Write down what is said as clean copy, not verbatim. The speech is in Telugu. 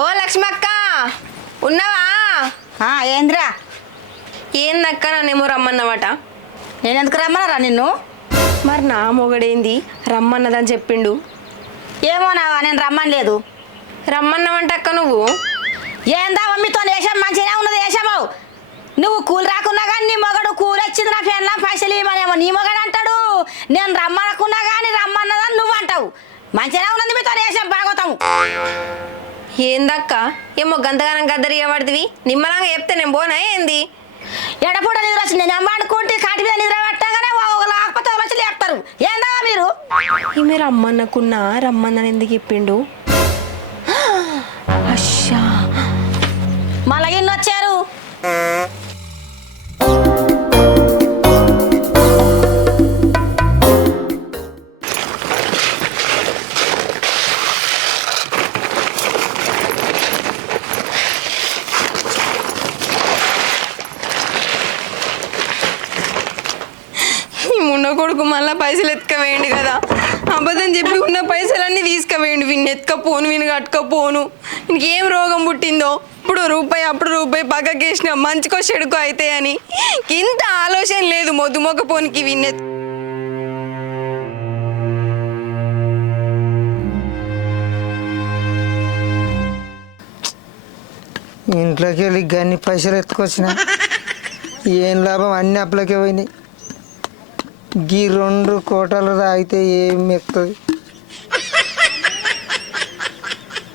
ఓ లక్ష్మక్క ఉన్నావా? ఏంద్రా? ఏందక్క నన్నేమో రమ్మన్నమాట. నేను ఎందుకు రమ్మన్నారా నిన్ను? మరి నా మొగడేంది రమ్మన్నదని చెప్పిండు. ఏమో నావా, నేను రమ్మనలేదు. రమ్మన్నావంట అక్క నువ్వు. ఏందా మమ్మీతో వేసాం, మంచిగా ఉన్నది వేసాము. నువ్వు కూలి రాకున్నా కానీ నీ మొగడు కూలి వచ్చింది నా పెళ్ళ పైసలు ఇవ్వమనేమో నీ మొగడు అంటాడు. నేను రమ్మనకున్నా కానీ రమ్మన్నదని నువ్వు అంటావు. మంచిగా ఉన్నది మీతో వేసాం భాగవతం. ఏందక్క ఏమో గంతగానం గద్దరి ఇవ్వబడివి. నిమ్మలంగా చెప్తే నేను పోనా ఏంది? ఎడపూట నిద్ర వచ్చింది. నేను అమ్మాడుకుంటే కాటి మీద నిద్ర పెట్టగానే లేకపోతే వచ్చి లేపుతారు. ఏందా మీరు? ఈమె రమ్మన్నకున్నా రమ్మన్నని ఎందుకు చెప్పిండు? అచ్చా మళ్ళీ ఇన్ని వచ్చారు. ఉన్న కొడుకు మళ్ళీ పైసలు ఎత్తుకపోయిండు కదా. అబద్ధం చెప్పి ఉన్న పైసలన్నీ తీసుకుపోయిండు. వీడిని ఎత్తుకపోను, వీని కట్టుకపోను. ఇంకేం రోగం పుట్టిందో. ఇప్పుడు రూపాయి అప్పుడు రూపాయి పక్కకేసిన మంచికో చెడుకో అయితే అని ఇంత ఆలోచన లేదు మొద్దుమొక్కపోనికి వీన్ని. ఇంట్లోకి వెళ్ళి గన్ని పైసలు ఎత్తుకొచ్చిన ఏం లాభం, అన్ని అప్పులకే పోయినాయి. గీ 2 కోటలు తాగితే ఏం ఎక్కుతుంది?